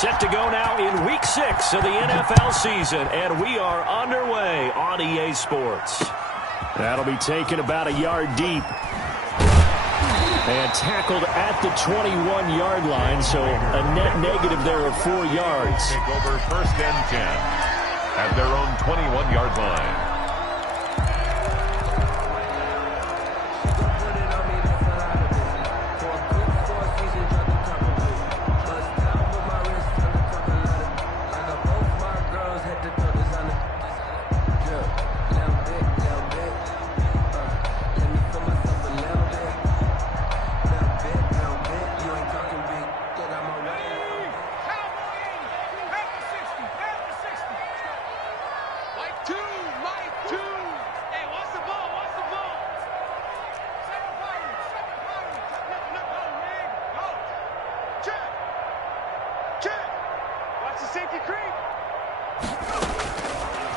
Set to go now in Week 6 of the NFL season, and we are underway on EA Sports. That'll be taken about a yard deep. And tackled at the 21-yard line, so a net negative there of 4 yards. Take over 1st and 10 at their own 21-yard line.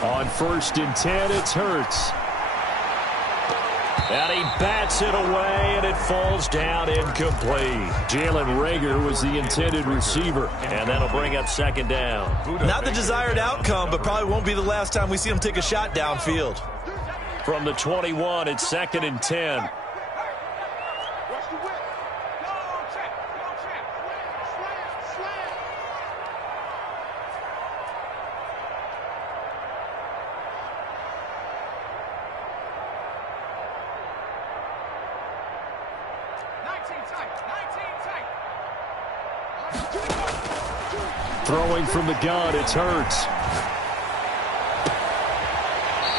On 1st and 10, it's Hurts. And he bats it away, and it falls down incomplete. Jalen Reagor was the intended receiver, and that'll bring up 2nd down. Not the desired outcome, but probably won't be the last time we see him take a shot downfield. From the 21, it's 2nd and 10. Throwing from the gun, it's Hurts.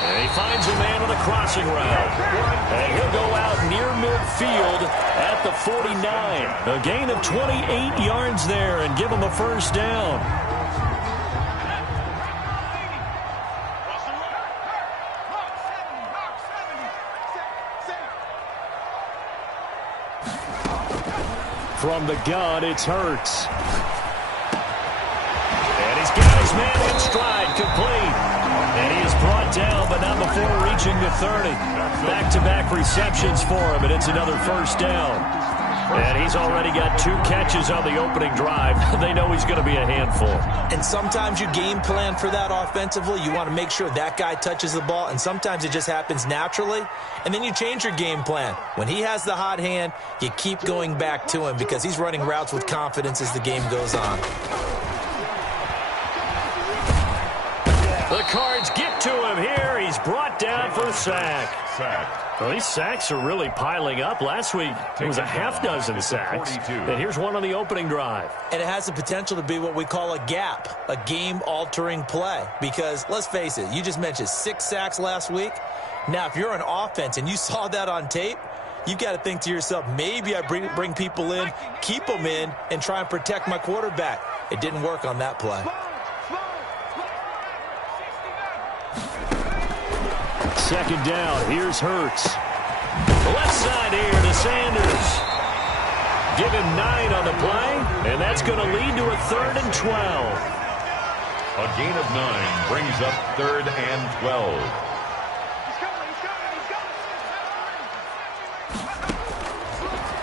And he finds a man on a crossing route. And he'll go out near midfield at the 49. A gain of 28 yards there and give him a 1st down. From the gun, it's Hurts. Got his man in stride, complete. And he is brought down, but not before reaching the 30. Back-to-back receptions for him, and it's another 1st down. And he's already got 2 catches on the opening drive. They know he's going to be a handful. And sometimes you game plan for that offensively. You want to make sure that guy touches the ball, and sometimes it just happens naturally. And then you change your game plan. When he has the hot hand, you keep going back to him because he's running routes with confidence as the game goes on. The Cards get to him here. He's brought down for a sack. Well, these sacks are really piling up. Last week, it was a half-dozen sacks. And here's one on the opening drive. And it has the potential to be what we call a gap, a game-altering play. Because, let's face it, you just mentioned 6 sacks last week. Now, if you're an offense and you saw that on tape, you've got to think to yourself, maybe I bring people in, keep them in, and try and protect my quarterback. It didn't work on that play. 2nd down. Here's Hurts. Left side here to Sanders. Give him 9 on the play, and that's going to lead to a 3rd and 12. A gain of 9 brings up 3rd and 12.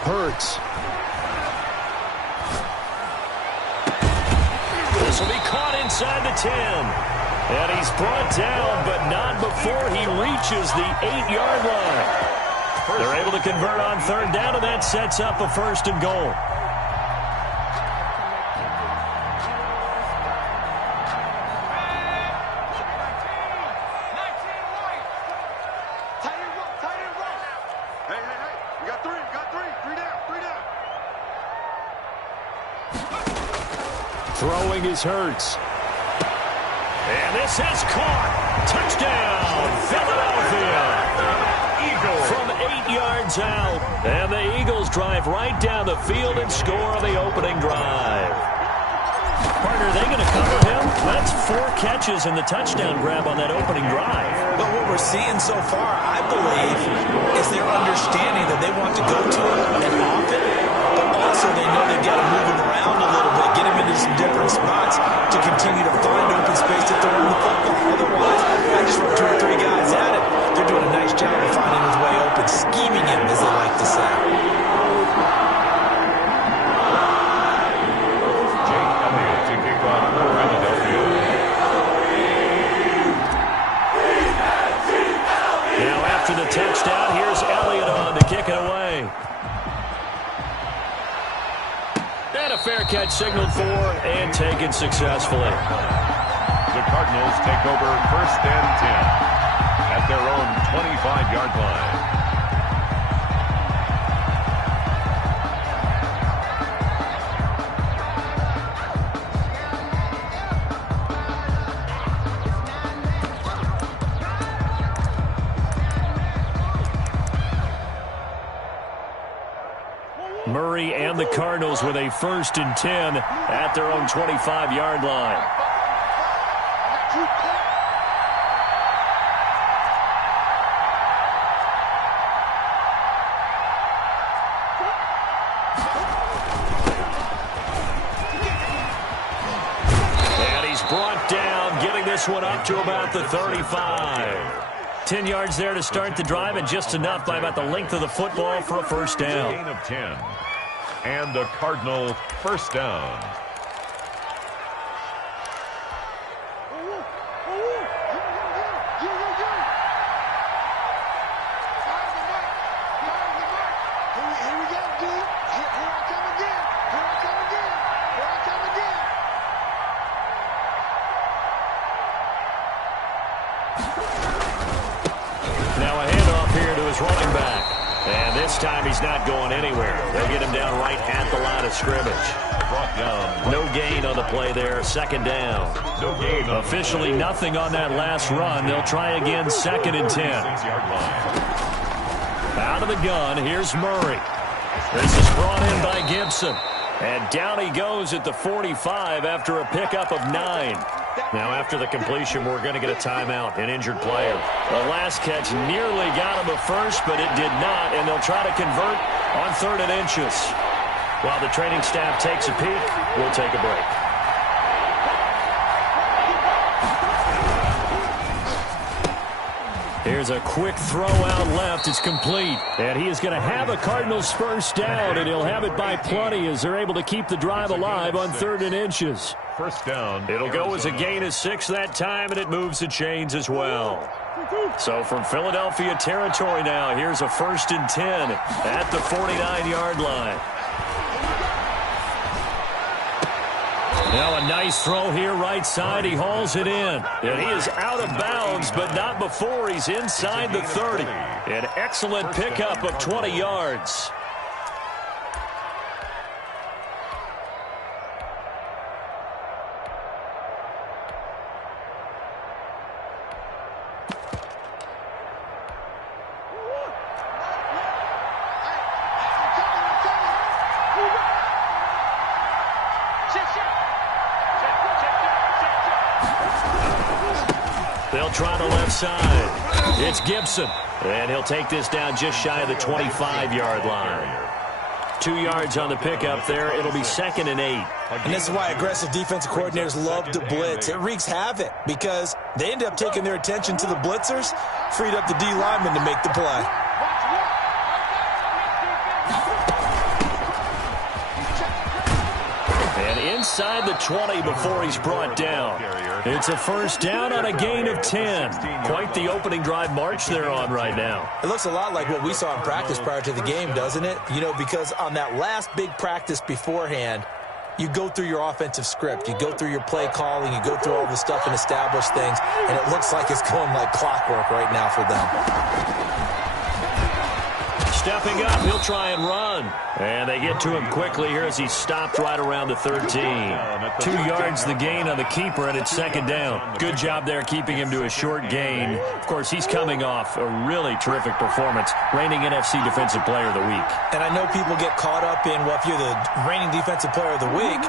Hurts. This will be caught inside the 10. And he's brought down, but not before he reaches the 8-yard line. They're able to convert on 3rd down, and that sets up a 1st and goal. We got 3 down. Throwing is Hurts. And this is caught. Touchdown, Philadelphia. Eagles from 8 yards out. And the Eagles drive right down the field and score on the opening drive. Partner, are they going to cover him? That's 4 catches and the touchdown grab on that opening drive. But what we're seeing so far, I believe, is their understanding that they want to go to him and often, but also they know they've got to move him around a little bit, get him into some different spots to continue to find open space to throw him the football. Otherwise, I just run 2 or 3 guys at it. They're doing a nice job of finding his way open, scheming him, as they like to say. Jake Elliott to kick fair catch signaled for and taken successfully. The Cardinals take over 1st and 10 at their own 25-yard line. Murray and the Cardinals with a 1st and 10 at their own 25-yard line. And he's brought down, getting this one up to about the 35. 10 yards there to start the drive, and just enough by about the length of the football for a 1st down. Gain of 10. And the Cardinal 1st down. Now a handoff here to his running back. And this time he's not going anywhere. They'll get him down right at the line of scrimmage. Brought down. No gain on the play there. 2nd down. No gain. Officially nothing on that last run. They'll try again 2nd and 10. 6-yard line. Out of the gun, here's Murray. This is brought in by Gibson. And down he goes at the 45 after a pickup of 9. Now, after the completion, we're going to get a timeout, an injured player. The last catch nearly got him a first, but it did not, and they'll try to convert on 3rd and inches. While the training staff takes a peek, we'll take a break. Here's a quick throw out left. It's complete. And he is going to have a Cardinals 1st down, and he'll have it by plenty as they're able to keep the drive alive on 3rd and inches. 1st down. It'll go as a gain of 6 that time, and it moves the chains as well. So from Philadelphia territory now, here's a 1st and 10 at the 49-yard line. Now a nice throw here right side. He hauls it in. And he is out of bounds, but not before he's inside the 30. An excellent pickup of 20 yards. They'll try the left side. It's Gibson. And he'll take this down just shy of the 25-yard line. 2 yards on the pickup there. It'll be 2nd and 8. And this is why aggressive defensive coordinators love to blitz. It wreaks havoc because they end up taking their attention to the blitzers, freed up the D lineman to make the play. And inside the 20 before he's brought down. It's a 1st down on a gain of 10. Quite the opening drive march they're on right now. It looks a lot like what we saw in practice prior to the game, doesn't it? You know, because on that last big practice beforehand, you go through your offensive script. You go through your play calling. You go through all the stuff and establish things. And it looks like it's going like clockwork right now for them. Stepping up, he'll try and run. And they get to him quickly here as he's stopped right around the 13. 2 yards the gain on the keeper, and it's 2nd down. Good job there keeping him to a short gain. Of course, he's coming off a really terrific performance, reigning NFC Defensive Player of the Week. And I know people get caught up in, well, if you're the reigning Defensive Player of the Week,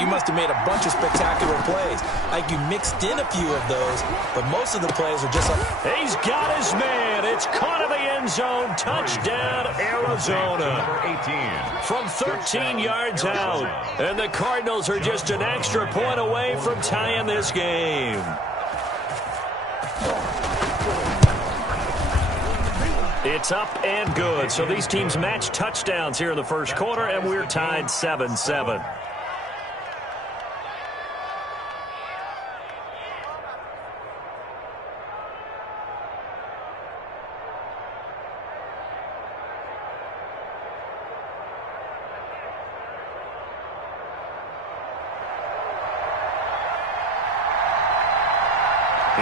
you must have made a bunch of spectacular plays. Like you mixed in a few of those, but most of the plays are just like... He's got his man. It's caught in the end zone. Touchdown, Arizona. Number 18. From 13 yards out. And the Cardinals are just an extra point away from tying this game. It's up and good. So these teams match touchdowns here in the first quarter, and we're tied 7-7.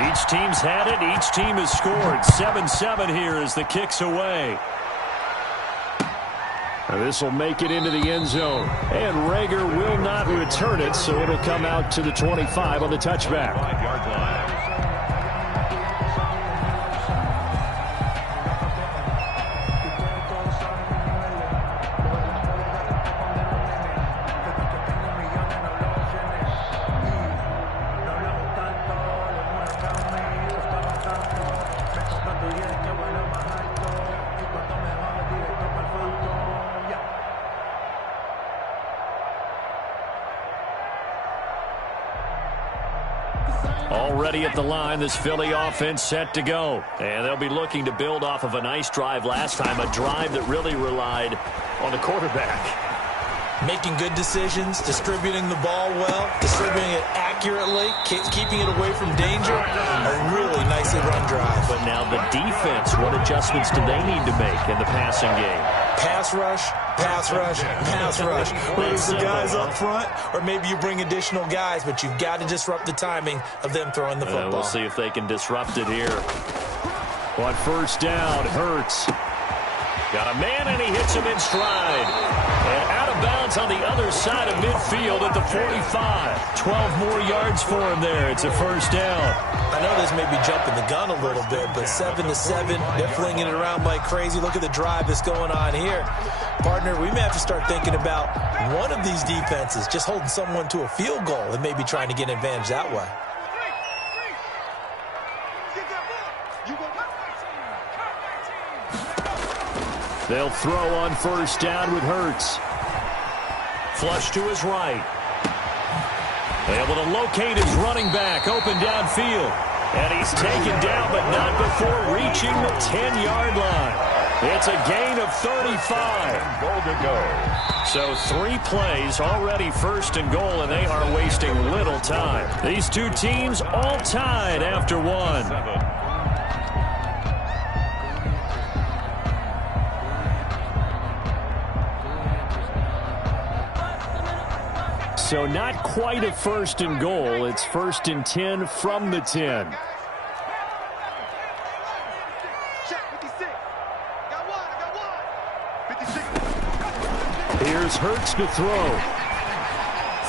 Each team's had it. Each team has scored. 7-7 here as the kick's away. This will make it into the end zone. And Rager will not return it, so it'll come out to the 25 on the touchback. 5-yard line. Already at the line, this Philly offense set to go. And they'll be looking to build off of a nice drive last time, a drive that really relied on the quarterback. Making good decisions, distributing the ball well, distributing it accurately, keeping it away from danger. A really nicely run drive. But now the defense, what adjustments do they need to make in the passing game? Pass rush, pass rush, pass rush. Whether it's the guys up front or maybe you bring additional guys, but you've got to disrupt the timing of them throwing the football. We'll see if they can disrupt it here. On first down, Hurts. Got a man, and he hits him in stride. And out of bounds on the other side of midfield at the 45. 12 more yards for him there. It's a first down. I know this may be jumping the gun a little bit, but 7-7, they're flinging it around like crazy. Look at the drive that's going on here. Partner, we may have to start thinking about one of these defenses just holding someone to a field goal and maybe trying to get an advantage that way. They'll throw on first down with Hurts. Flush to his right. Able to locate his running back open downfield. And he's taken down, but not before reaching the 10-yard line. It's a gain of 35. Goal to go. So 3 plays already first and goal, and they are wasting little time. These two teams all tied after one. So not quite a first and goal. It's first and 10 from the 10. Here's Hurts to throw.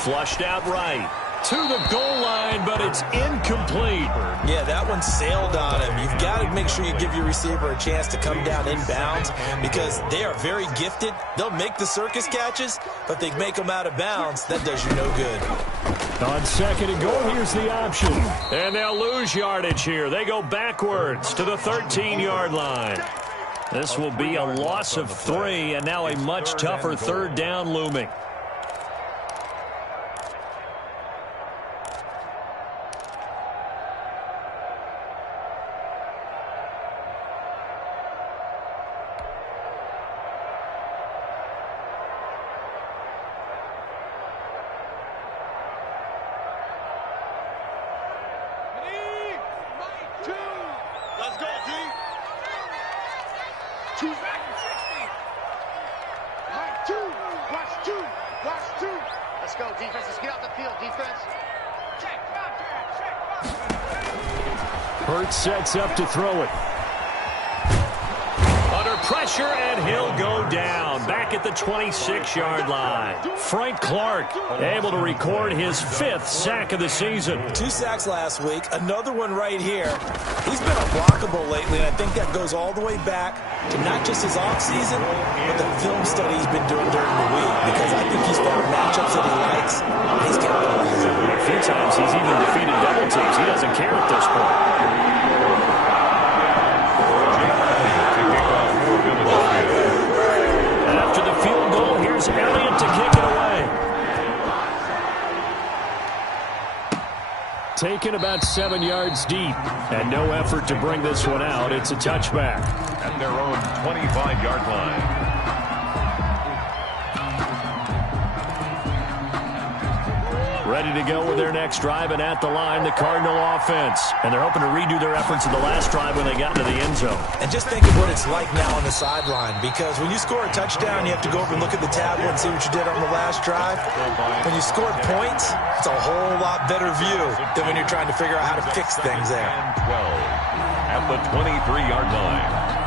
Flushed out right. To the goal line, but it's incomplete. Yeah, that one sailed on him. You've got to make sure you give your receiver a chance to come down inbounds because they are very gifted. They'll make the circus catches, but they make them out of bounds. That does you no good. On second and goal, here's the option. And they'll lose yardage here. They go backwards to the 13-yard line. This will be a loss of 3, and now a much tougher third down looming. Let's go, D. 2 back and 60. Mike, 2. Watch 2. Watch 2. Let's go, defense. Let's get off the field, defense. Check. Hurts sets up to throw it. Under pressure, and he'll go down. Back at the 26-yard line. Frank Clark able to record his 5th sack of the season. 2 sacks last week. Another one right here. He's been unblockable lately, and I think that goes all the way back to not just his offseason, but the film study he's been doing during the week, because I think he's found matchups that he likes, and he's capitalizing. A few times he's even defeated double teams. He doesn't care at this point. After the field goal, here's Elliott to kick it away. Taken about 7 yards deep, and no effort to bring this one out. It's a touchback. At their own 25-yard line. Ready to go with their next drive, and at the line, the Cardinal offense. And they're hoping to redo their efforts in the last drive when they got into the end zone. And just think of what it's like now on the sideline, because when you score a touchdown, you have to go over and look at the tablet and see what you did on the last drive. When you scored points, it's a whole lot better view than when you're trying to figure out how to fix things there. 12 at the 23-yard line.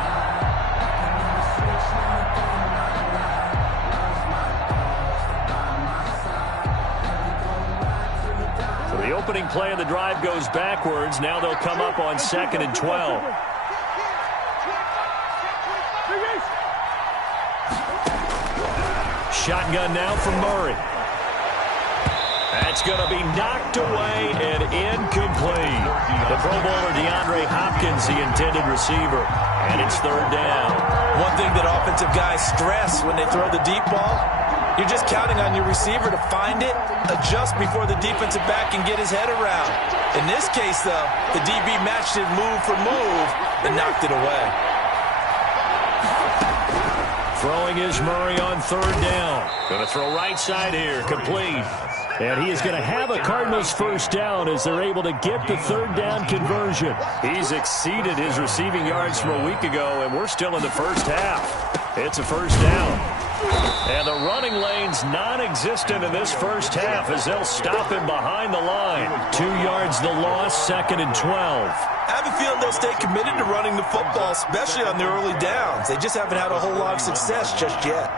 The opening play of the drive goes backwards. Now they'll come up on 2nd and 12. Shotgun now from Murray. That's going to be knocked away and incomplete. The Pro Bowler DeAndre Hopkins, the intended receiver. And it's 3rd down. One thing that offensive guys stress when they throw the deep ball, you're just counting on your receiver to find it, adjust before the defensive back can get his head around. In this case, though, the DB matched it move for move and knocked it away. Throwing is Murray on 3rd down. Going to throw right side here, complete. And he is going to have a Cardinals 1st down as they're able to get the 3rd down conversion. He's exceeded his receiving yards from a week ago, and we're still in the 1st half. It's a 1st down. And the running lane's non-existent in this 1st half as they'll stop him behind the line. 2 yards the loss, 2nd and 12. I have a feeling they'll stay committed to running the football, especially on the early downs. They just haven't had a whole lot of success just yet.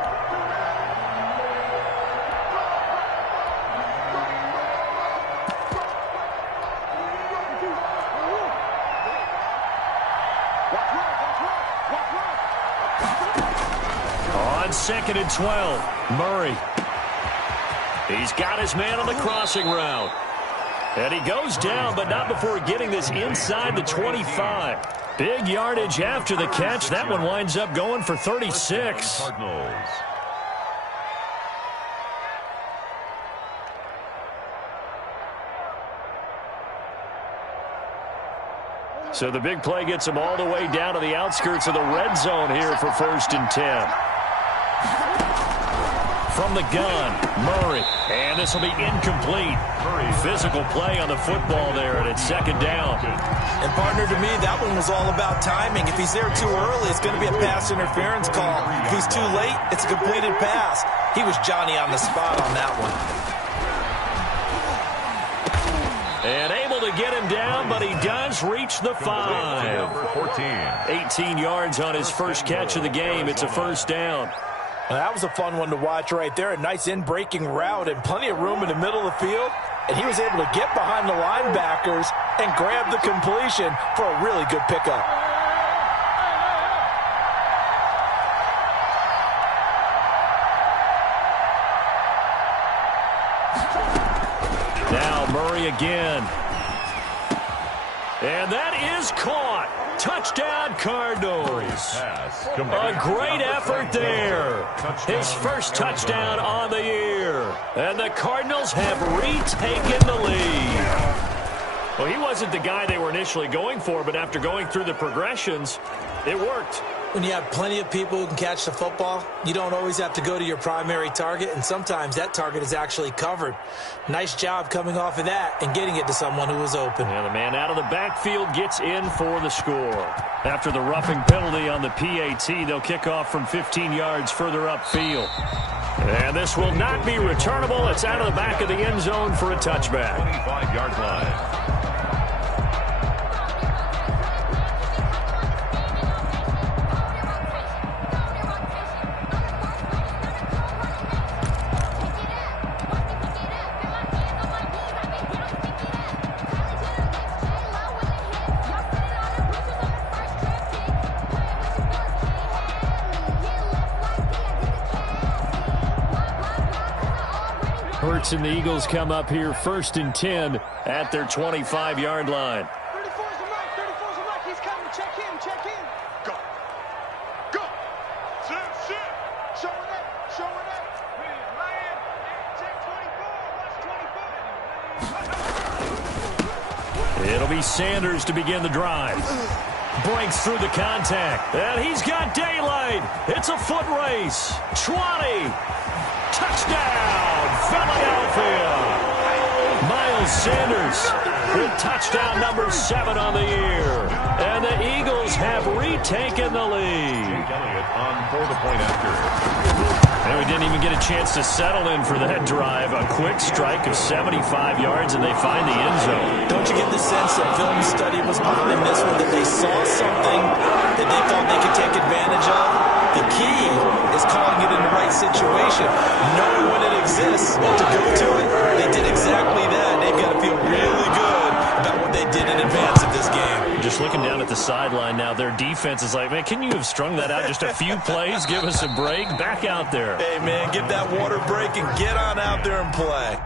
On 2nd and 12, Murray. He's got his man on the crossing route. And he goes down, but not before getting this inside the 25. Big yardage after the catch. That one winds up going for 36. Cardinals. So the big play gets him all the way down to the outskirts of the red zone here for 1st and 10. From the gun, Murray. And this will be incomplete. Physical play on the football there, and it's 2nd down. And, partner, to me, that one was all about timing. If he's there too early, it's going to be a pass interference call. If he's too late, it's a completed pass. He was Johnny on the spot on that one. And able to get him down, but he does reach the 5. 18 yards on his first catch of the game. It's a 1st down. Well, that was a fun one to watch right there. A nice in-breaking route and plenty of room in the middle of the field. And he was able to get behind the linebackers and grab the completion for a really good pickup. Now Murray again. And that is caught. Touchdown, Cardinals. A great effort there. His first touchdown on the year. And the Cardinals have retaken the lead. Well, he wasn't the guy they were initially going for, but after going through the progressions, it worked. When you have plenty of people who can catch the football, you don't always have to go to your primary target, and sometimes that target is actually covered. Nice job coming off of that and getting it to someone who was open. And the man out of the backfield gets in for the score. After the roughing penalty on the PAT, they'll kick off from 15 yards further upfield. And this will not be returnable. It's out of the back of the end zone for a touchback. 25-yard line. Hurts and the Eagles come up here 1st and 10 at their 25-yard line. 34's the mic. 34's the mic. He's coming. Check in. Check in. Go. Go. Sit. Showing up. Showing up. Ryan. Check 24. Watch 24. It'll be Sanders to begin the drive. Breaks through the contact. And he's got daylight. It's a foot race. 20. Touchdown, Philadelphia. Miles Sanders with touchdown number 7 on the year. And the Eagles have retaken the lead. Elliott on for the point after. And we didn't even get a chance to settle in for that drive. A quick strike of 75 yards, and they find the end zone. Don't you get the sense that film study was behind this one, that they saw something that they thought they could take advantage of? The key is calling it in the right situation, knowing when it exists to go to it. They did exactly that. They've got to feel really good about what they did in advance of this game. Just looking down at the sideline now, their defense is like, man, can you have strung that out just a few plays? Give us a break. Back out there. Hey, man, give that water break and get on out there and play.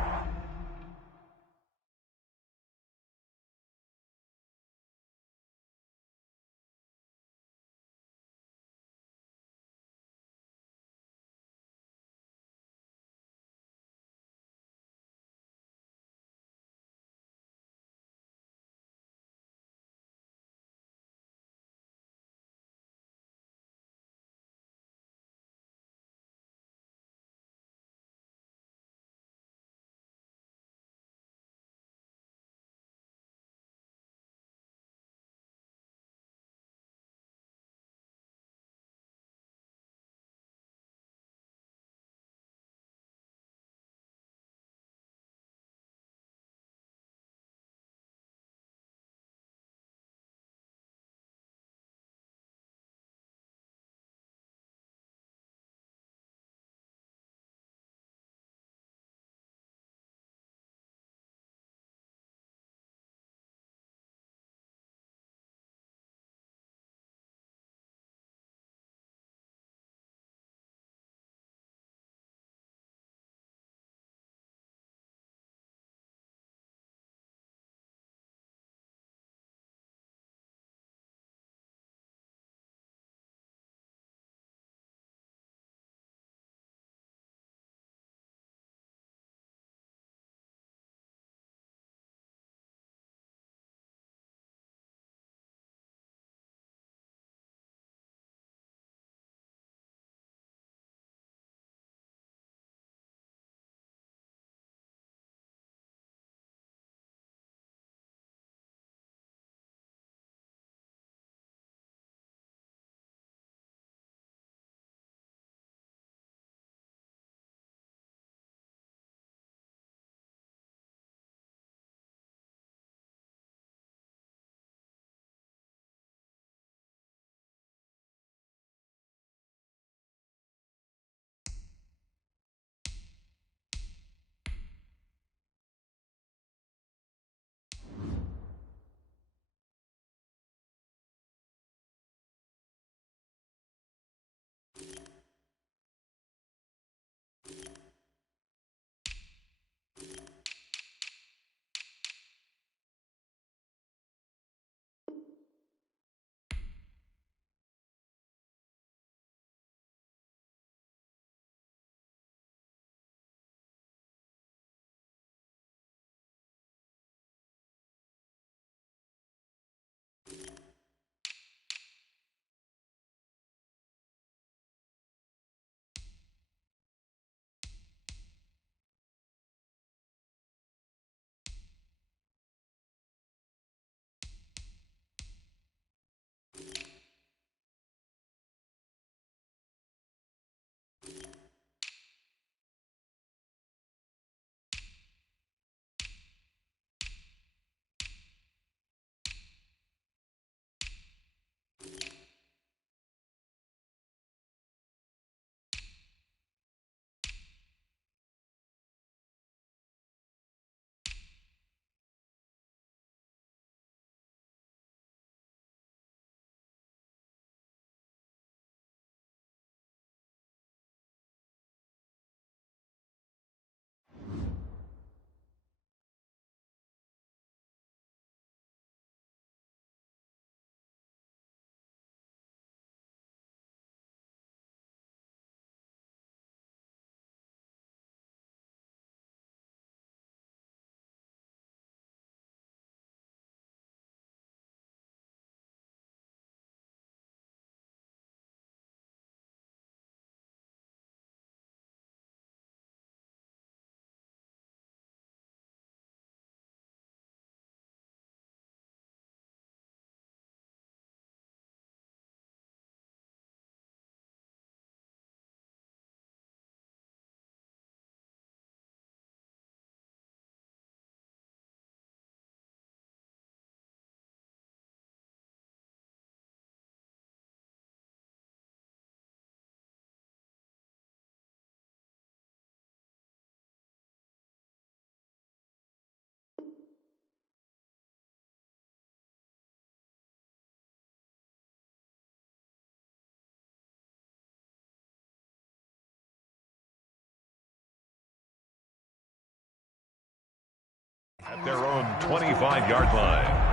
At their own 25-yard line.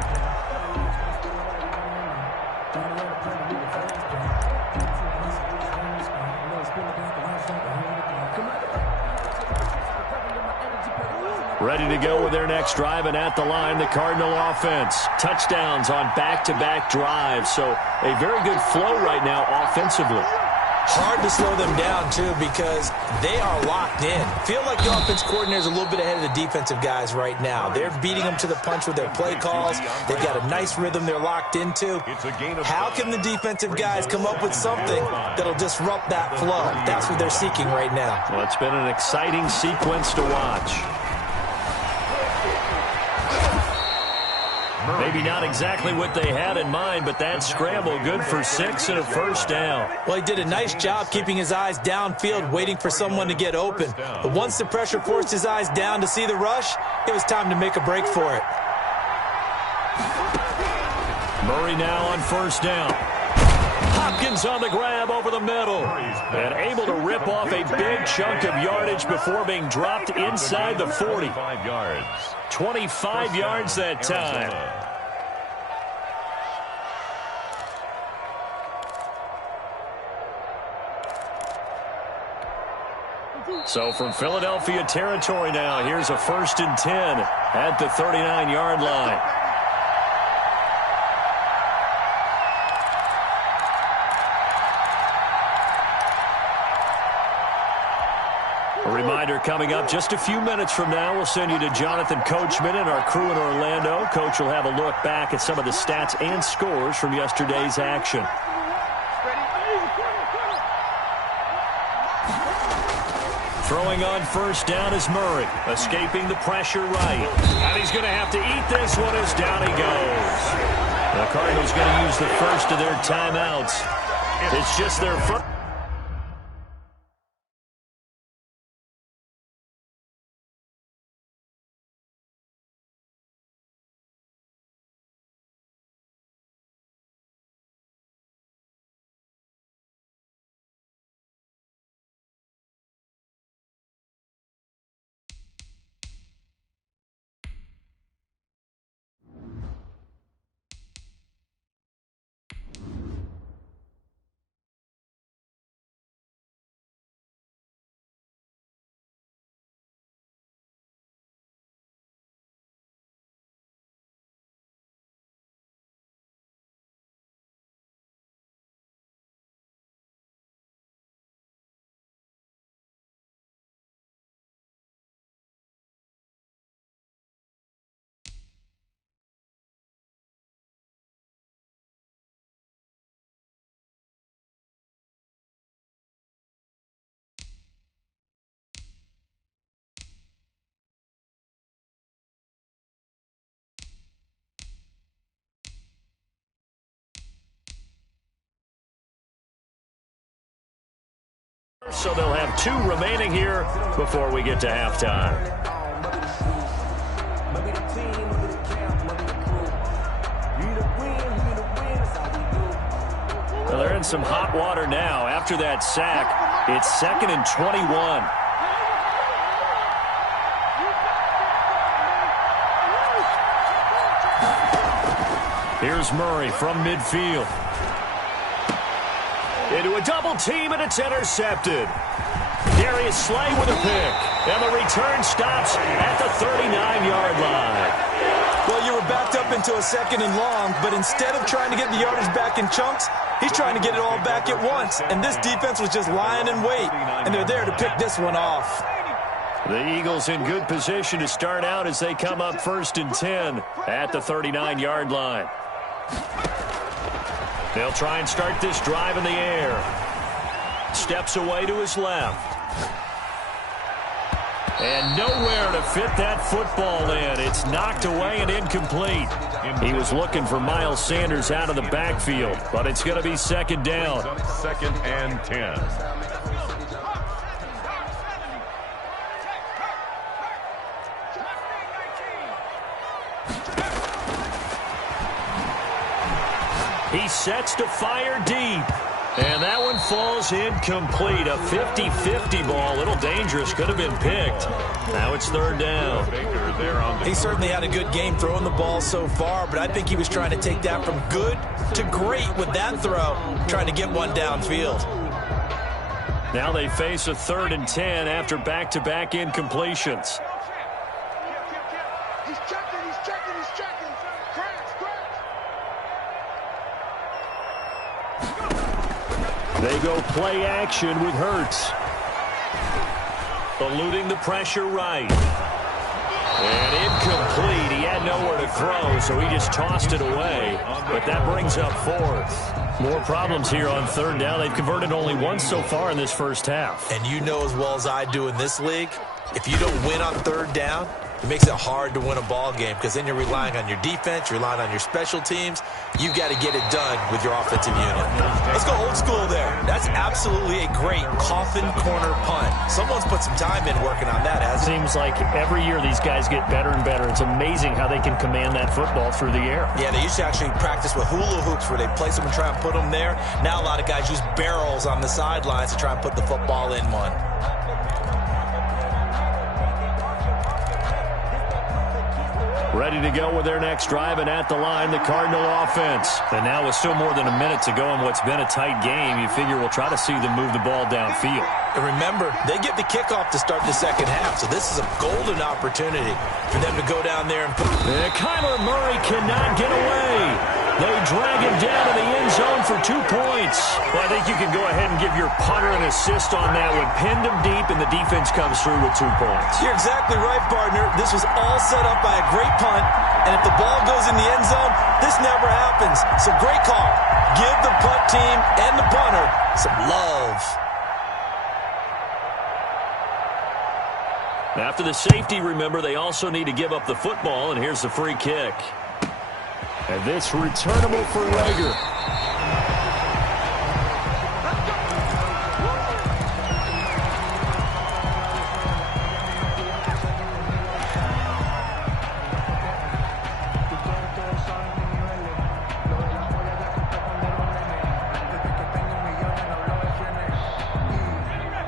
Ready to go with their next drive, and at the line, the Cardinal offense. Touchdowns on back-to-back drives, so a very good flow right now offensively. Hard to slow them down, too, because they are locked in. Feel like the offense coordinator is a little bit ahead of the defensive guys right now. They're beating them to the punch with their play calls. They've got a nice rhythm they're locked into. How can the defensive guys come up with something that'll disrupt that flow? That's what they're seeking right now. Well, it's been an exciting sequence to watch. Maybe not exactly what they had in mind, but that scramble good for 6 and a first down. Well, he did a nice job keeping his eyes downfield, waiting for someone to get open. But once the pressure forced his eyes down to see the rush, it was time to make a break for it. Murray now on first down. Hopkins on the grab over the middle. And able to rip off a big chunk of yardage before being dropped inside the 40. 25 yards that time. So from Philadelphia territory now, here's a 1st and 10 at the 39-yard line. A reminder coming up just a few minutes from now, we'll send you to Jonathan Coachman and our crew in Orlando. Coach will have a look back at some of the stats and scores from yesterday's action. Throwing on first down is Murray, escaping the pressure right. And he's going to have to eat this one as down he goes. The Cardinals going to use the first of their timeouts. It's just their first. So they'll have 2 remaining here before we get to halftime. Well, they're in some hot water now. After that sack, it's 2nd and 21. Here's Murray from midfield. Into a double team, and it's intercepted. Darius Slay with a pick. And the return stops at the 39-yard line. Well, you were backed up into a 2nd and long, but instead of trying to get the yardage back in chunks, he's trying to get it all back at once. And this defense was just lying in wait, and they're there to pick this one off. The Eagles in good position to start out as they come up 1st and 10 at the 39-yard line. They'll try and start this drive in the air. Steps away to his left. And nowhere to fit that football in. It's knocked away and incomplete. He was looking for Miles Sanders out of the backfield, but it's going to be 2nd down. 2nd and 10. He sets to fire deep. And that one falls incomplete. A 50-50 ball. A little dangerous. Could have been picked. Now it's third down. He certainly had a good game throwing the ball so far, but I think he was trying to take that from good to great with that throw, trying to get one downfield. Now they face a 3rd and 10 after back-to-back incompletions. He's checking, he's checking, he's checking. Crash. They go play action with Hurts. Eluding the pressure right. And incomplete. He had nowhere to throw, so he just tossed it away. But that brings up 4th. More problems here on 3rd down. They've converted only once so far in this first half. And you know as well as I do in this league, if you don't win on 3rd down, it makes it hard to win a ball game because then you're relying on your defense, you're relying on your special teams. You've got to get it done with your offensive unit. Let's go old school there. That's absolutely a great coffin corner punt. Someone's put some time in working on that, hasn't it? Seems like every year these guys get better and better. It's amazing how they can command that football through the air. Yeah, they used to actually practice with hula hoops where they place them and try and put them there. Now a lot of guys use barrels on the sidelines to try and put the football in one. Ready to go with their next drive, and at the line, the Cardinal offense. And now with still more than a minute to go in what's been a tight game, you figure we'll try to see them move the ball downfield. And remember, they get the kickoff to start the second half, so this is a golden opportunity for them to go down there and put... And Kyler Murray cannot get away. They drag him down to the end zone for 2 points. Well, I think you can go ahead and give your punter an assist on that one. Pinned him deep, and the defense comes through with 2 points. You're exactly right, partner. This was all set up by a great punt, and if the ball goes in the end zone, this never happens. So great call. Give the punt team and the punter some love. After the safety, remember, they also need to give up the football, and here's the free kick. And this returnable for Rager.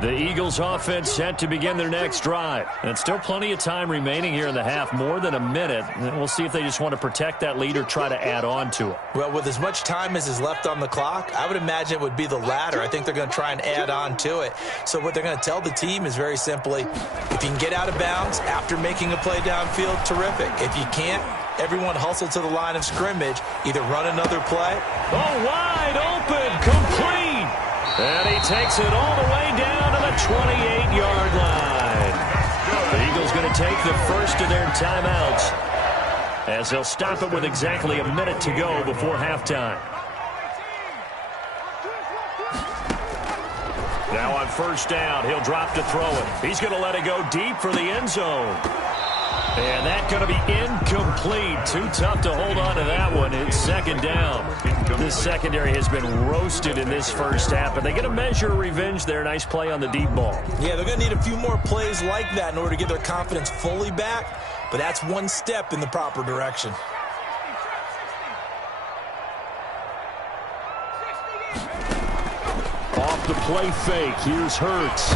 The Eagles offense set to begin their next drive. And still plenty of time remaining here in the half, more than a minute. And we'll see if they just want to protect that lead or try to add on to it. Well, with as much time as is left on the clock, I would imagine it would be the latter. I think they're going to try and add on to it. So what they're going to tell the team is very simply, if you can get out of bounds after making a play downfield, terrific. If you can't, everyone hustle to the line of scrimmage, either run another play. Oh, wide open, complete. And he takes it all the way down to the 28-yard line. The Eagles going to take the first of their timeouts as they'll stop it with exactly a minute to go before halftime. Now on first down, he'll drop to throw it. He's going to let it go deep for the end zone. And that's going to be incomplete. Too tough to hold on to that one. It's second down. This secondary has been roasted in this first half, but they get a measure of revenge there. Nice play on the deep ball. Yeah, they're going to need a few more plays like that in order to get their confidence fully back, but that's one step in the proper direction. Off the play fake, here's Hurts.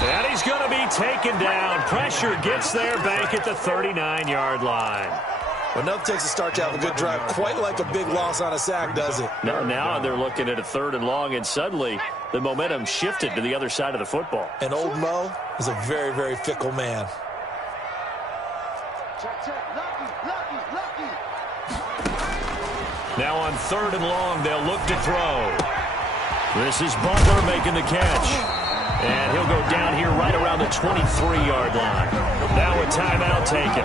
And he's going to be taken down. Pressure gets there, bank at the 39-yard line. Well, enough takes a start to have a good drive. Quite like a big loss on a sack, does it? Now they're looking at a 3rd and long, and suddenly the momentum shifted to the other side of the football. And old Mo is a very, very fickle man. Now on 3rd and long, they'll look to throw. This is Butler making the catch. And he'll go down here right around the 23-yard line. Now a timeout taken.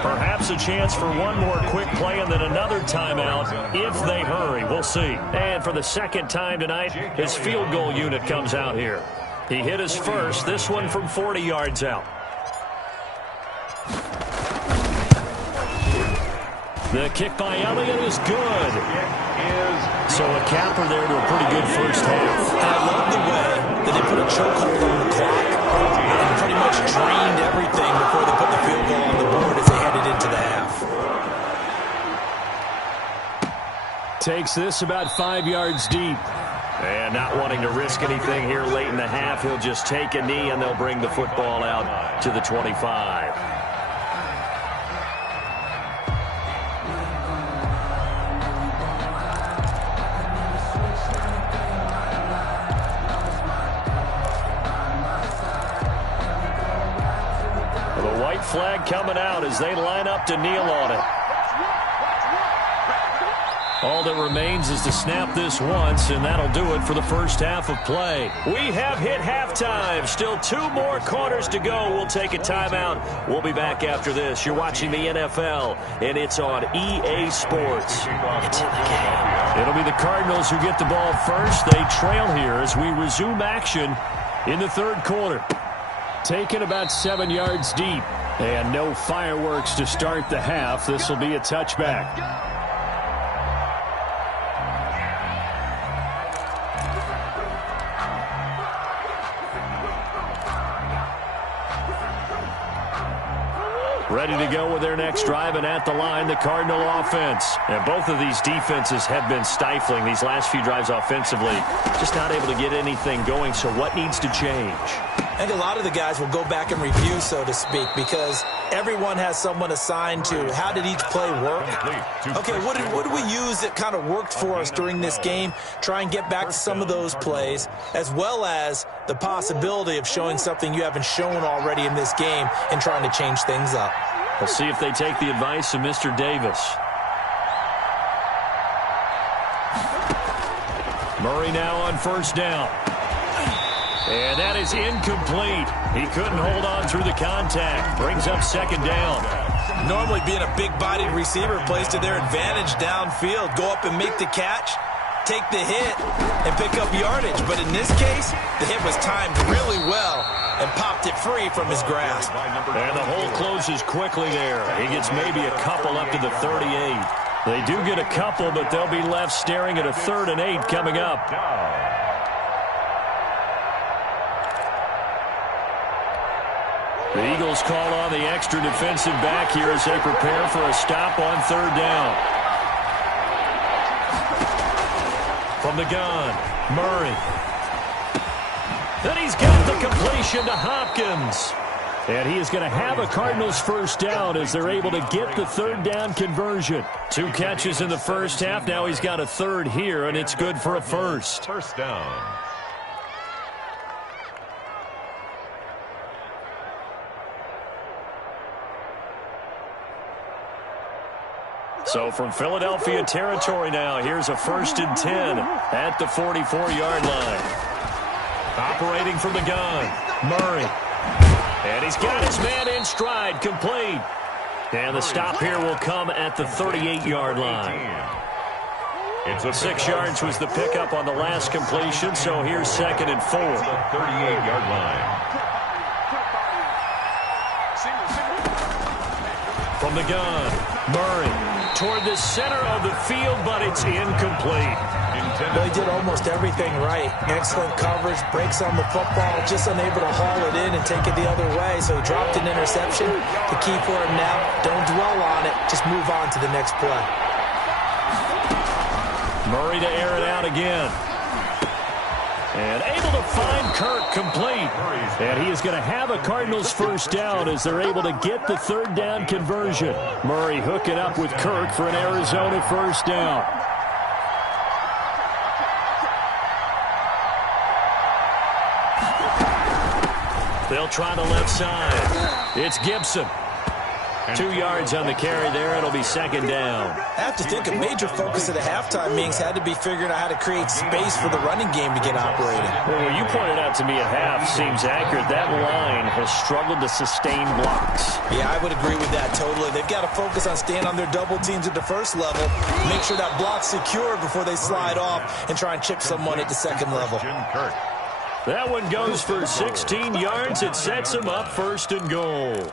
Perhaps a chance for one more quick play and then another timeout if they hurry. We'll see. And for the second time tonight, his field goal unit comes out here. He hit his first, this one from 40 yards out. The kick by Elliott is good. So a capper there to a pretty good first half. And I love the way that they put a chokehold on the clock and pretty much drained everything before they put the field goal on the board as they headed into the half. Takes this about 5 yards deep. And not wanting to risk anything here late in the half, he'll just take a knee, and they'll bring the football out to the 25. The white flag coming out as they line up to kneel on it. All that remains is to snap this once, and that'll do it for the first half of play. We have hit halftime. Still 2 more quarters to go. We'll take a timeout. We'll be back after this. You're watching the NFL, and it's on EA Sports. It's in the game. It'll be the Cardinals who get the ball first. They trail here as we resume action in the third quarter. Taken about 7 yards deep, and no fireworks to start the half. This will be a touchback. Ready to go with their next drive, and at the line, the Cardinal offense. And both of these defenses have been stifling these last few drives offensively. Just not able to get anything going, so what needs to change? I think a lot of the guys will go back and review, so to speak, because everyone has someone assigned to how did each play work. Okay, what did we use that kind of worked for us during this game? Try and get back to some of those plays, as well as the possibility of showing something you haven't shown already in this game and trying to change things up. We'll see if they take the advice of Mr. Davis. Murray now on first down. And that is incomplete. He couldn't hold on through the contact. Brings up second down. Normally being a big-bodied receiver plays to their advantage downfield. Go up and make the catch, take the hit, and pick up yardage. But in this case, the hit was timed really well and popped it free from his grasp. And the hole closes quickly there. He gets maybe a couple up to the 38. They do get a couple, but they'll be left staring at a 3rd and 8 coming up. The Eagles call on the extra defensive back here as they prepare for a stop on 3rd down. From the gun, Murray. Then he's got the completion to Hopkins. And he is going to have a Cardinals first down as they're able to get the 3rd down conversion. 2 catches in the first half. Now he's got a 3rd here, and it's good for a first. First down. So from Philadelphia territory now, here's a 1st and 10 at the 44-yard line. Operating from the gun, Murray. And he's got his man in stride, complete. And the stop here will come at the 38-yard line. 6 yards was the pickup on the last completion, so here's 2nd and 4. 38-yard line. From the gun, Murray. Toward the center of the field, but it's incomplete. Well, he did almost everything right. Excellent coverage, breaks on the football, just unable to haul it in and take it the other way. So he dropped an interception. The key for him now, don't dwell on it. Just move on to the next play. Murray to air it out again. And able to find Kirk complete. And he is going to have a Cardinals first down as they're able to get the 3rd down conversion. Murray hooking up with Kirk for an Arizona first down. They'll try the left side. It's Gibson. 2 yards on the carry there. It'll be 2nd down. I have to think a major focus of the halftime meetings had to be figuring out how to create space for the running game to get operating. Well, what you pointed out to me at half seems accurate. That line has struggled to sustain blocks. Yeah, I would agree with that totally. They've got to focus on staying on their double teams at the first level, make sure that block's secure before they slide off and try and chip someone at the second level. That one goes for 16 yards. It sets him up 1st and goal.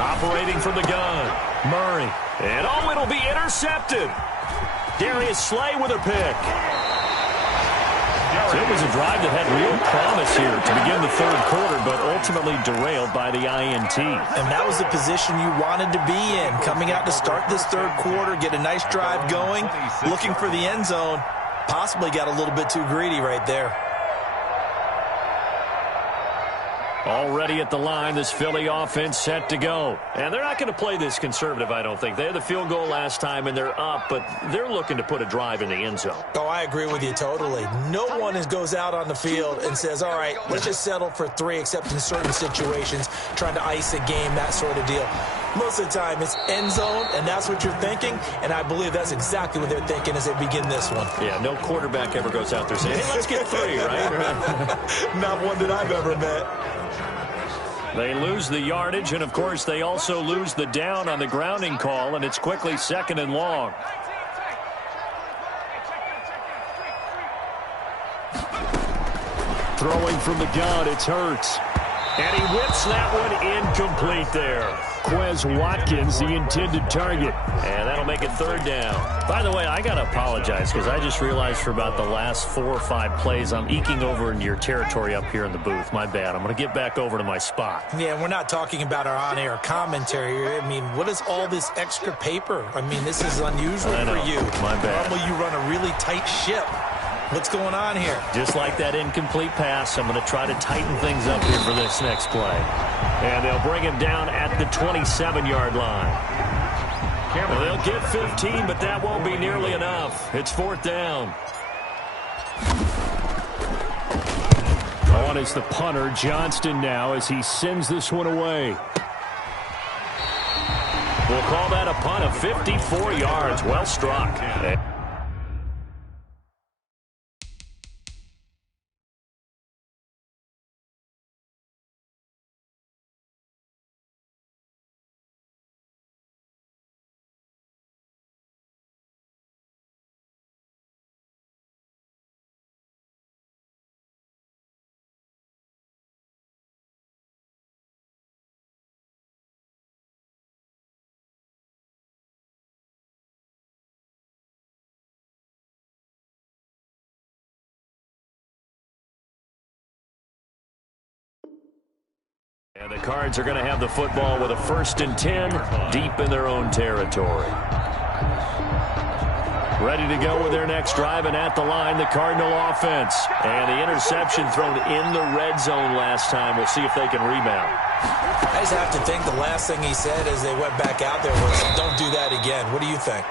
Operating from the gun, Murray. And oh, it'll be intercepted. Darius Slay with a pick. So it was a drive that had real promise here to begin the third quarter, but ultimately derailed by the INT. And that was the position you wanted to be in. Coming out to start this third quarter, get a nice drive going, looking for the end zone. Possibly got a little bit too greedy right there. Already at the line, this Philly offense set to go. And they're not going to play this conservative, I don't think. They had the field goal last time, and they're up, but they're looking to put a drive in the end zone. Oh, I agree with you totally. No one goes out on the field and says, all right, let's just settle for 3, except in certain situations, trying to ice a game, that sort of deal. Most of the time, it's end zone, and that's what you're thinking, and I believe that's exactly what they're thinking as they begin this one. Yeah, no quarterback ever goes out there saying, hey, let's get 3, right? Not one that I've ever met. They lose the yardage, and, of course, they also lose the down on the grounding call, and it's quickly 2nd and long. Throwing from the gun, it's Hurts. And he whips that one incomplete there. Quez Watkins, the intended target. And that'll make it 3rd down. By the way, I got to apologize because I just realized for about the last 4 or 5 plays, I'm eking over into your territory up here in the booth. My bad. I'm going to get back over to my spot. Yeah, we're not talking about our on-air commentary. I mean, what is all this extra paper? I mean, this is unusual for you. My bad. Normally you run a really tight ship. What's going on here? Just like that incomplete pass, I'm going to try to tighten things up here for this next play. And they'll bring him down at the 27-yard line. Well, they'll get 15, but that won't be nearly enough. It's 4th down. On is the punter, Johnston now, as he sends this one away. We'll call that a punt of 54 yards. Well struck. And the Cards are going to have the football with a 1st and 10 deep in their own territory. Ready to go with their next drive, and at the line, the Cardinal offense. And the interception thrown in the red zone last time. We'll see if they can rebound. I just have to think the last thing he said as they went back out there was, don't do that again. What do you think?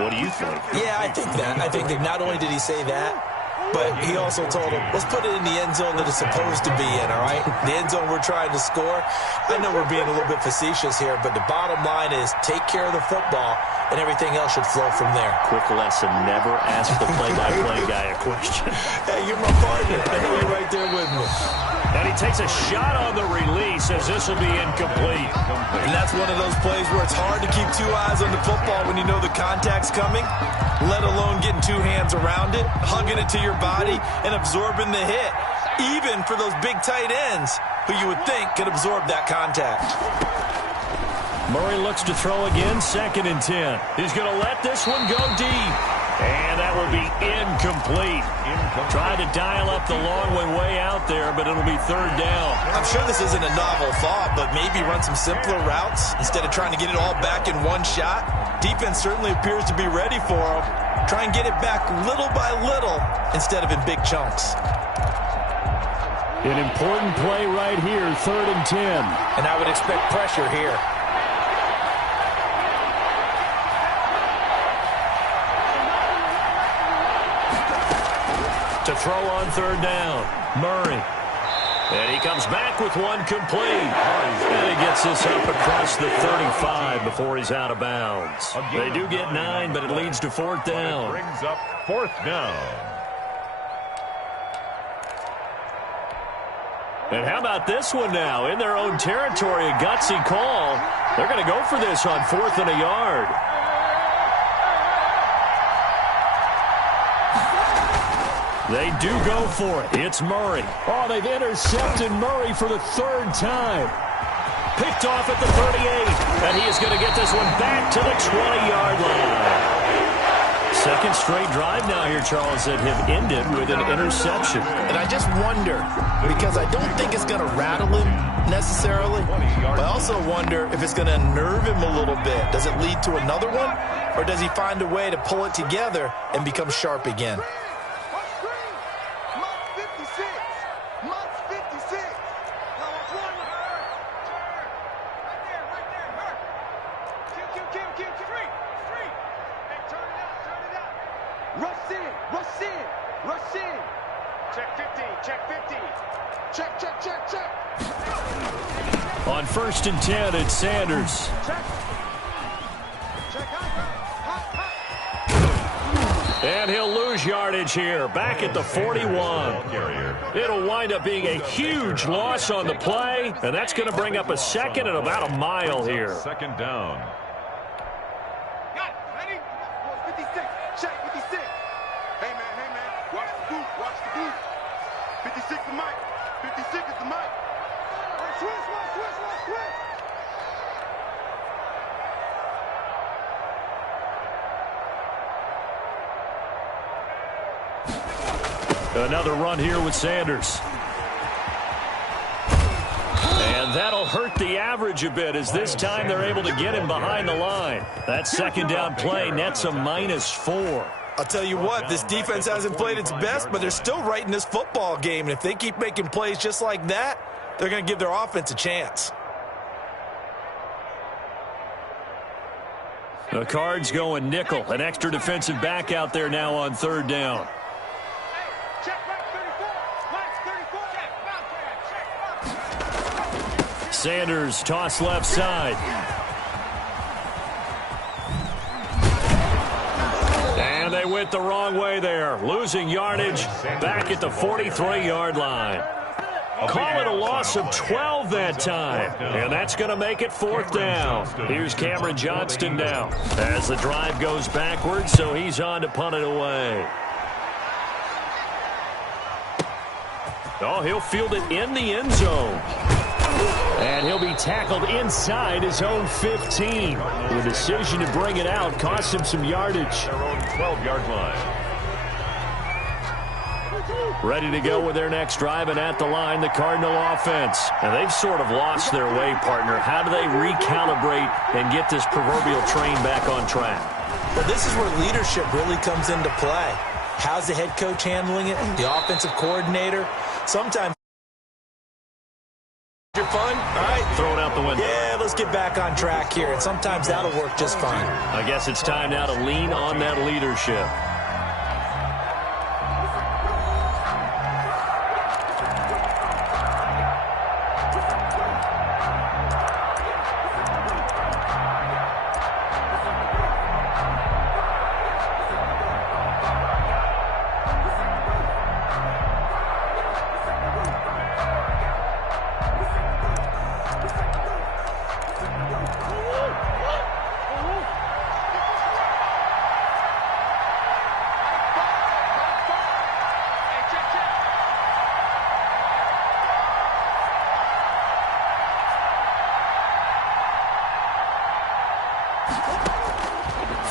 What do you think? Yeah, I think that. I think that not only did he say that, but he also told him, let's put it in the end zone that it's supposed to be in, all right? The end zone we're trying to score. I know we're being a little bit facetious here, but the bottom line is take care of the football, and everything else should flow from there. Quick lesson, never ask the play-by-play guy a question. Hey, you're my partner. I know you're right there with me. And he takes a shot on the release as this will be incomplete. And that's one of those plays where it's hard to keep 2 eyes on the football when you know the contact's coming, let alone getting 2 hands around it, hugging it to your body, and absorbing the hit, even for those big tight ends who you would think could absorb that contact. Murray looks to throw again, 2nd and 10. He's going to let this one go deep. And that will be incomplete. Tried to dial up the long one way out there, but it'll be 3rd down. I'm sure this isn't a novel thought, but maybe run some simpler routes instead of trying to get it all back in one shot. Defense certainly appears to be ready for him. Try and get it back little by little instead of in big chunks. An important play right here, 3rd and 10. And I would expect pressure here. To throw on 3rd down, Murray. And he comes back with one complete. And he gets this up across the 35 before he's out of bounds. They do get 9, but it leads to 4th down. Brings up 4th down. And how about this one now? In their own territory, a gutsy call. They're going to go for this on 4th and a yard. They do go for it. It's Murray. Oh, they've intercepted Murray for the 3rd time. Picked off at the 38. And he is going to get this one back to the 20-yard line. second straight drive now here, Charles, that have ended with an interception. And I just wonder, because I don't think it's going to rattle him necessarily, but I also wonder if it's going to unnerve him a little bit. Does it lead to another one, or does he find a way to pull it together and become sharp again? On 1st and 10, it's Sanders. And he'll lose yardage here, back at the 41. It'll wind up being a huge loss on the play, and that's going to bring up a second and about a mile here. Second down. Got it. Ready? 56. Check 56. Hey, man. Watch the booth. 56 is the mic. 56 is the mic. Switch. Another run here with Sanders. And that'll hurt the average a bit, as this time they're able to get him behind the line. That second down play nets a -4. I'll tell you what, this defense hasn't played its best, but they're still right in this football game. And if they keep making plays just like that, they're going to give their offense a chance. The Cards going nickel. An extra defensive back out there now on 3rd down. Check right 34. Sanders toss left side. And they went the wrong way there. Losing yardage back at the 43-yard line. Call it a loss of 12 that time. And that's going to make it 4th down. Here's Cameron Johnston now as the drive goes backwards, so he's on to punt it away. Oh, he'll field it in the end zone. And he'll be tackled inside his own 15. The decision to bring it out cost him some yardage. Their own 12-yard line. Ready to go with their next drive, and at the line, the Cardinal offense. And they've sort of lost their way, partner. How do they recalibrate and get this proverbial train back on track? Well, this is where leadership really comes into play. How's the head coach handling it? The offensive coordinator? Sometimes you're fun. All right. Throw it out the window. Yeah, let's get back on track here. And sometimes that'll work just fine. I guess it's time now to lean on that leadership.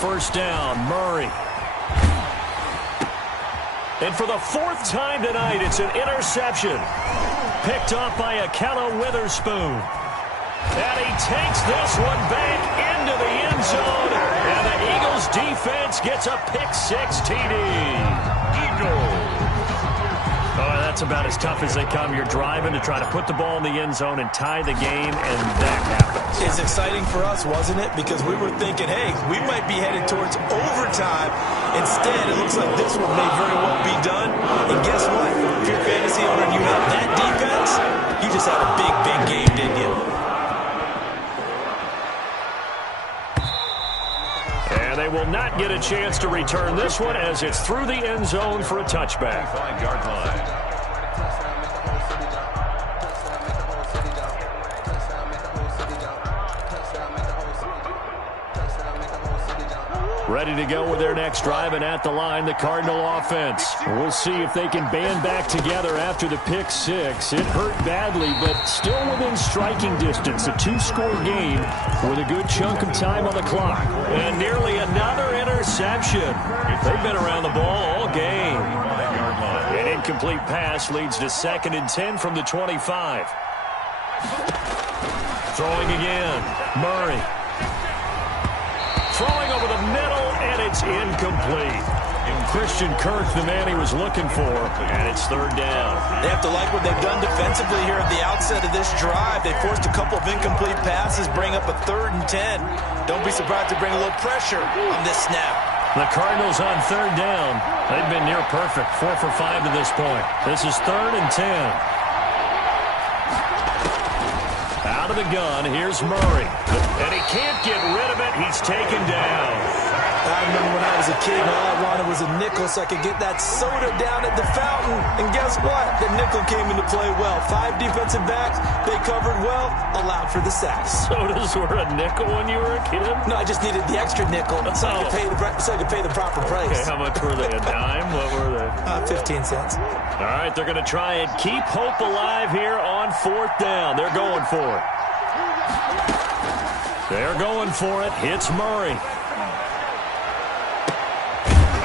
First down, Murray. And for the 4th time tonight, it's an interception. Picked off by Akello Witherspoon. And he takes this one back into the end zone. And the Eagles defense gets a pick-6 TD. Eagles. Oh, that's about as tough as they come. You're driving to try to put the ball in the end zone and tie the game, and that happens. It's exciting for us, wasn't it? Because we were thinking, hey, we might be headed towards overtime. Instead, it looks like this one may very well be done. And guess what? If you're a fantasy owner and you have that defense, you just had a big, big game, didn't you? And they will not get a chance to return this one as it's through the end zone for a touchback. 5-yard line. Ready to go with their next drive, and at the line, the Cardinal offense. We'll see if they can band back together after the pick-6. It hurt badly, but still within striking distance. A 2-score game with a good chunk of time on the clock. And nearly another interception. interception. They've been around the ball all game. 25-yard line. An incomplete pass leads to 2nd and 10 from the 25. Throwing again. Murray. Throwing over the middle, and it's incomplete. Christian Kirk, the man he was looking for, and it's 3rd down. They have to like what they've done defensively here at the outset of this drive. They forced a couple of incomplete passes, bring up a 3rd and 10. Don't be surprised to bring a little pressure on this snap. The Cardinals on 3rd down. They've been near perfect, 4 for 5 to this point. This is 3rd and 10. Out of the gun, here's Murray. And he can't get rid of it. He's taken down. I remember when I was a kid, all I wanted was a nickel so I could get that soda down at the fountain. And guess what? The nickel came into play well. 5 defensive backs, they covered well, allowed for the sacks. Sodas were a nickel when you were a kid? No, I just needed the extra nickel so I could pay the proper price. Okay, how much were they? A dime? What were they? 15 cents. All right, they're going to try and keep hope alive here on 4th down. They're going for it. They're going for it. Hits Murray.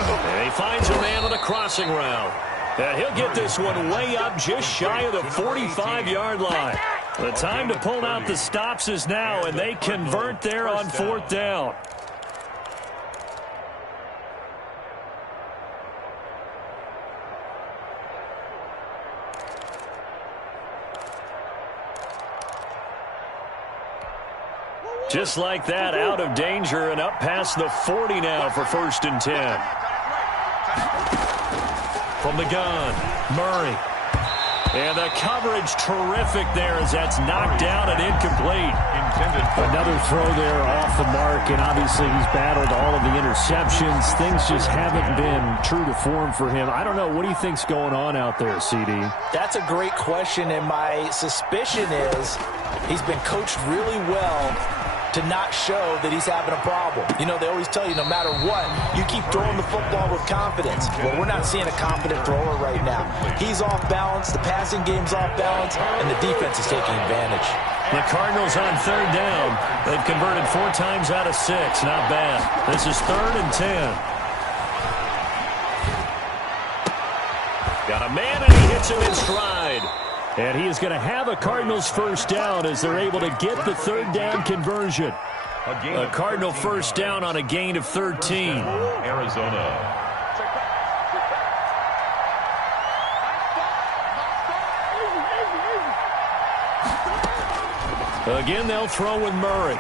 And he finds a man on a crossing route. And he'll get this one way up just shy of the 45-yard line. The time to pull out the stops is now, and they convert there on 4th down. Just like that, out of danger and up past the 40 now for 1st and 10. From the gun, Murray. And the coverage terrific there as that's knocked down and incomplete. Another throw there off the mark, and obviously he's battled all of the interceptions. Things just haven't been true to form for him. I don't know. What do you think's going on out there, CD? That's a great question, and my suspicion is he's been coached really well to not show that he's having a problem. You know, they always tell you no matter what, you keep throwing the football with confidence. Well, we're not seeing a confident thrower right now. He's off balance, the passing game's off balance, and the defense is taking advantage. The Cardinals on 3rd down. They've converted 4 times out of 6. Not bad. This is 3rd and 10. Got a man, and he hits him in stride. And he is going to have a Cardinals 1st down as they're able to get the 3rd down conversion. A Cardinal 1st down on a gain of 13. Arizona. Again, they'll throw with Murray.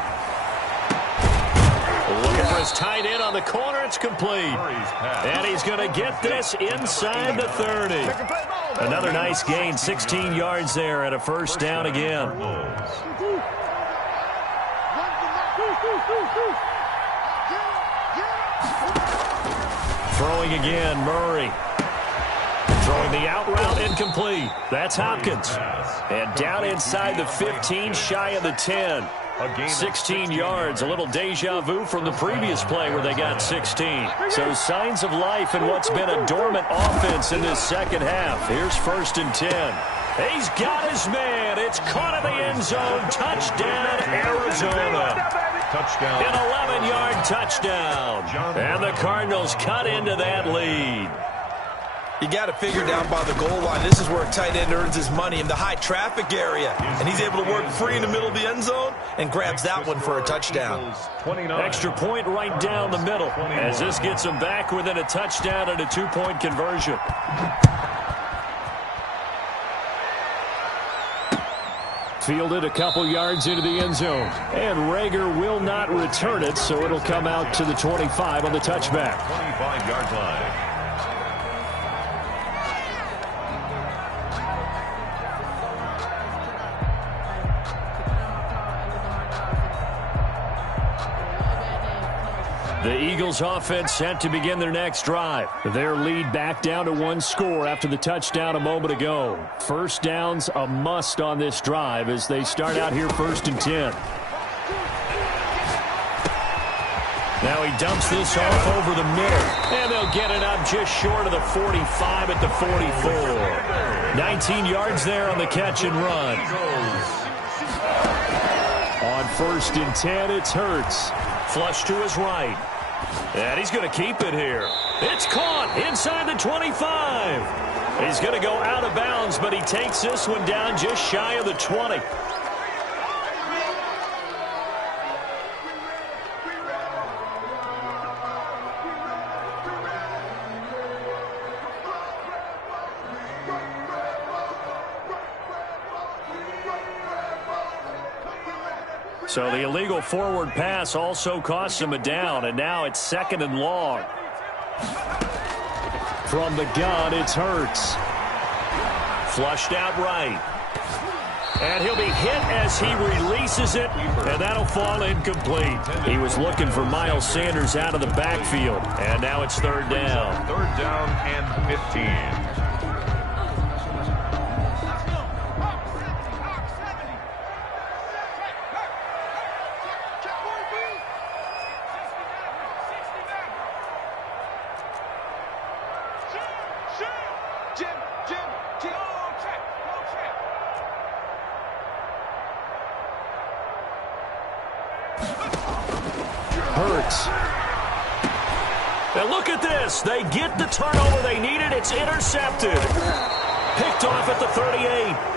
Looking for his tight end on the corner. It's complete. And he's going to get this inside the 30. Another nice gain, 16 yards there and a 1st down again. Throwing again, Murray. Throwing the out route, incomplete. That's Hopkins. And down inside the 15, shy of the 10. 16 yards, a little deja vu from the previous play where they got 16. So signs of life in what's been a dormant offense in this 2nd half. Here's 1st and 10. He's got his man. It's caught in the end zone. Touchdown, Arizona. Touchdown. An 11-yard touchdown. And the Cardinals cut into that lead. You got to figure down by the goal line. This is where a tight end earns his money in the high traffic area. And he's able to work free in the middle of the end zone and grabs that one for a touchdown. Extra point right down the middle as this gets him back within a touchdown and a 2-point conversion. Fielded a couple yards into the end zone. And Rager will not return it, so it'll come out to the 25 on the touchback. 25-yard line. The Eagles offense set to begin their next drive. Their lead back down to 1 score after the touchdown a moment ago. 1st downs a must on this drive as they start out here 1st and 10. Now he dumps this off over the middle. And they'll get it up just short of the 45 at the 44. 19 yards there on the catch and run. On 1st and 10, it's Hurts. Flush to his right. And he's going to keep it here. It's caught inside the 25. He's going to go out of bounds, but he takes this one down just shy of the 20. So the illegal forward pass also costs him a down, and now it's 2nd and long. From the gun, it's Hurts. Flushed out right. And he'll be hit as he releases it, and that'll fall incomplete. He was looking for Miles Sanders out of the backfield, and now it's 3rd down. 3rd down and 15. Hurts. And look at this. They get the turnover they needed. It's intercepted. Picked off at the 38.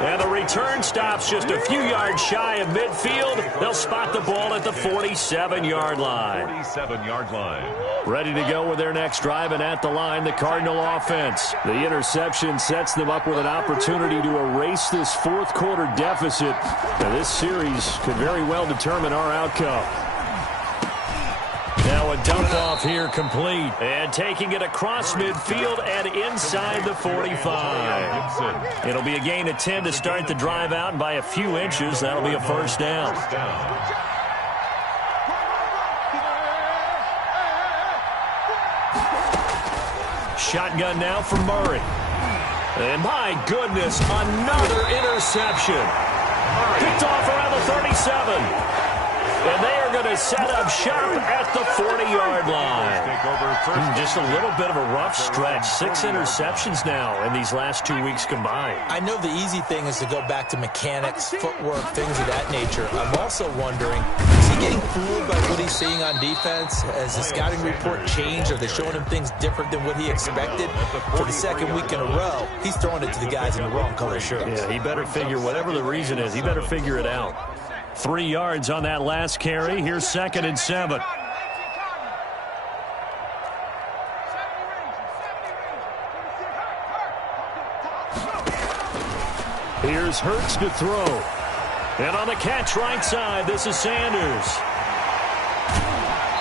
And the return stops just a few yards shy of midfield. They'll spot the ball at the 47-yard line. 47-yard line. Ready to go with their next drive, and at the line, the Cardinal offense. The interception sets them up with an opportunity to erase this fourth-quarter deficit. Now, this series could very well determine our outcome. Now a dump-off here complete. And taking it across midfield and inside the 45. It'll be a gain of 10 to start the drive out, and by a few inches, that'll be a 1st down. Shotgun now for Murray. And my goodness, another interception. Picked off around the 37. And they are going to set up shop at the 40-yard line. Just a little bit of a rough stretch. 6 interceptions now in these last 2 weeks combined. I know the easy thing is to go back to mechanics, footwork, things of that nature. I'm also wondering, is he getting fooled by what he's seeing on defense? Has the scouting report changed? Are they showing him things different than what he expected? For the 2nd week in a row, he's throwing it to the guys in the wrong color shirts. Yeah, he better figure, whatever the reason is, he better figure it out. 3 yards on that last carry. Here's 2nd and 7. Here's Hurts to throw. And on the catch right side, this is Sanders.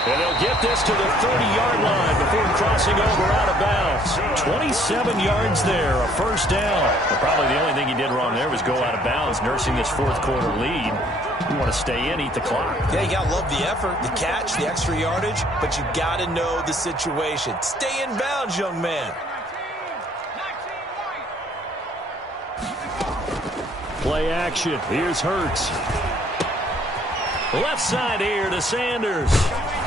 And they'll get this to the 30-yard line before crossing over out of bounds. 27 yards there, a 1st down. But probably the only thing he did wrong there was go out of bounds, nursing this fourth-quarter lead. You want to stay in, eat the clock. Yeah, you got to love the effort, the catch, the extra yardage, but you got to know the situation. Stay in bounds, young man. Play action. Here's Hurts. Left side here to Sanders.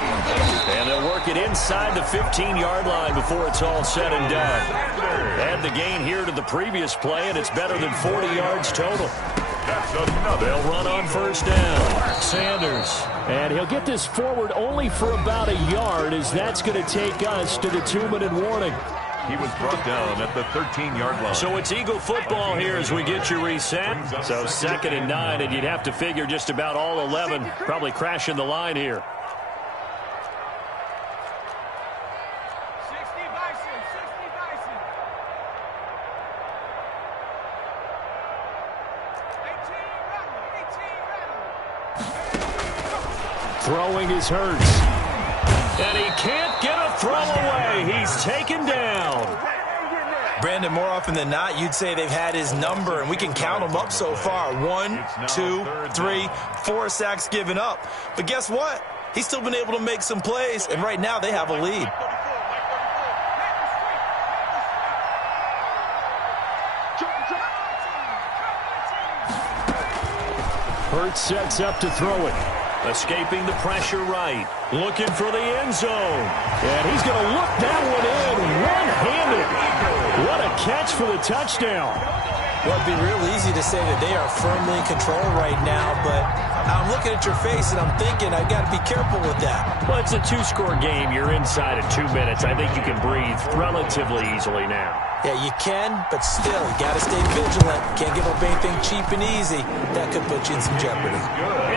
And they'll work it inside the 15-yard line before it's all said and done. Add the gain here to the previous play, and it's better than 40 yards total. They'll run on 1st down. Sanders. And he'll get this forward only for about a yard, as that's going to take us to the 2-minute warning. He was brought down at the 13-yard line. So it's Eagle football here as we get you reset. So 2nd and 9, and you'd have to figure just about all 11 probably crashing the line here. Throwing is Hurts. And he can't get a throw away. He's taken down. Brandon, more often than not, you'd say they've had his number, and we can count them up so far. 1, 2, 3, 4 sacks given up. But guess what? He's still been able to make some plays, and right now they have a lead. Hurts sets up to throw it. Escaping the pressure right. Looking for the end zone. And he's going to look that one in one-handed. What a catch for the touchdown. Well, it'd be real easy to say that they are firmly in control right now, but I'm looking at your face and I'm thinking I've got to be careful with that. Well, it's a two-score game. You're inside of 2 minutes. I think you can breathe relatively easily now. Yeah, you can, but still, you got to stay vigilant. Can't give up anything cheap and easy. That could put you in some jeopardy.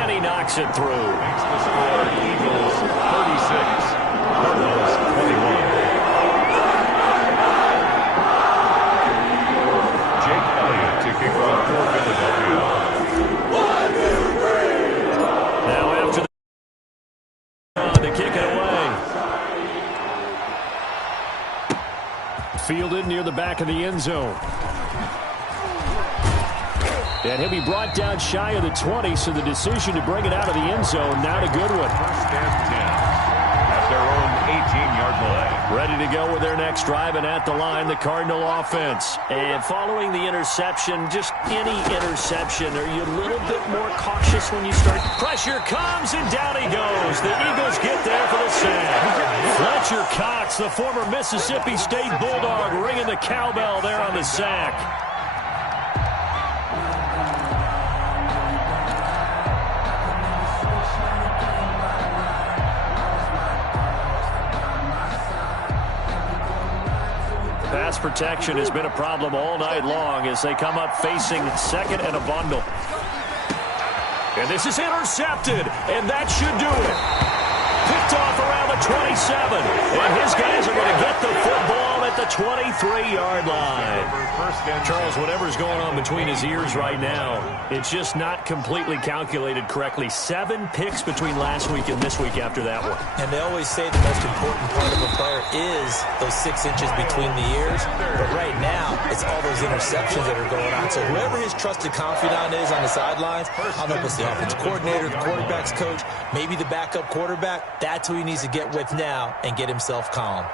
And he knocks it through. Makes the score Eagles 36, Cardinals 21. Jake Elliott to kick off for Philadelphia. Now after the kick it away. Fielded near the back of the end zone. And he'll be brought down shy of the 20, so the decision to bring it out of the end zone, not a good one. First and 10 at their own 18-yard line. Ready to go with their next drive, and at the line, the Cardinal offense. And following the interception, just any interception, are you a little bit more cautious when you start? Pressure comes, and down he goes. The Eagles get there for the sack. Fletcher Cox, the former Mississippi State Bulldog, ringing the cowbell there on the sack. Pass protection has been a problem all night long as they come up facing second and a bundle. And this is intercepted, and that should do it. Picked off around the 27, and his guys are going to get the football at the 23-yard line. Charles, whatever's going on between his ears right now, it's just not completely calculated correctly. 7 picks between last week and this week after that one. And they always say the most important part of a player is those 6 inches between the ears. But right now, it's all those interceptions that are going on. So whoever his trusted confidant is on the sidelines, I don't know if it's the offensive coordinator, the quarterback's coach, maybe the backup quarterback, that's who he needs to get with now and get himself calm.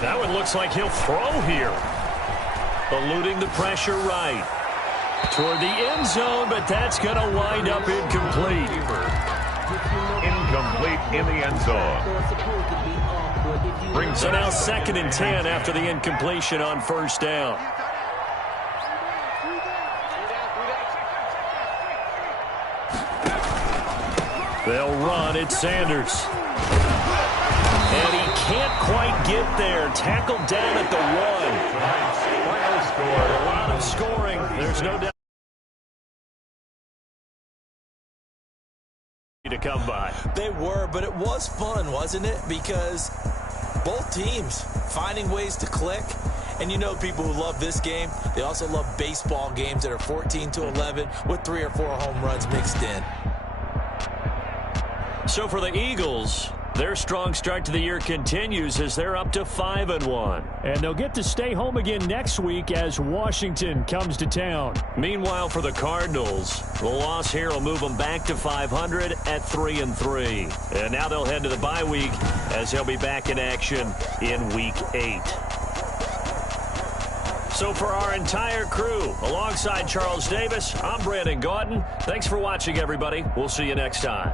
That one looks like he'll throw here. Eluding the pressure right. Toward the end zone, but that's going to wind up incomplete. Incomplete in the end zone. So now 2nd and 10 after the incompletion on first down. They'll run. It's Sanders. And he can't quite get there. Tackled down at the 1. Final score. A lot of scoring. There's no doubt to come by. They were, but it was fun, wasn't it? Because both teams finding ways to click. And you know people who love this game, they also love baseball games that are 14-11 with 3 or 4 home runs mixed in. So for the Eagles, their strong start to the year continues as they're up to 5-1. And they'll get to stay home again next week as Washington comes to town. Meanwhile, for the Cardinals, the loss here will move them back to 500 at 3-3. And now they'll head to the bye week as they'll be back in action in Week 8. So for our entire crew, alongside Charles Davis, I'm Brandon Gaudin. Thanks for watching, everybody. We'll see you next time.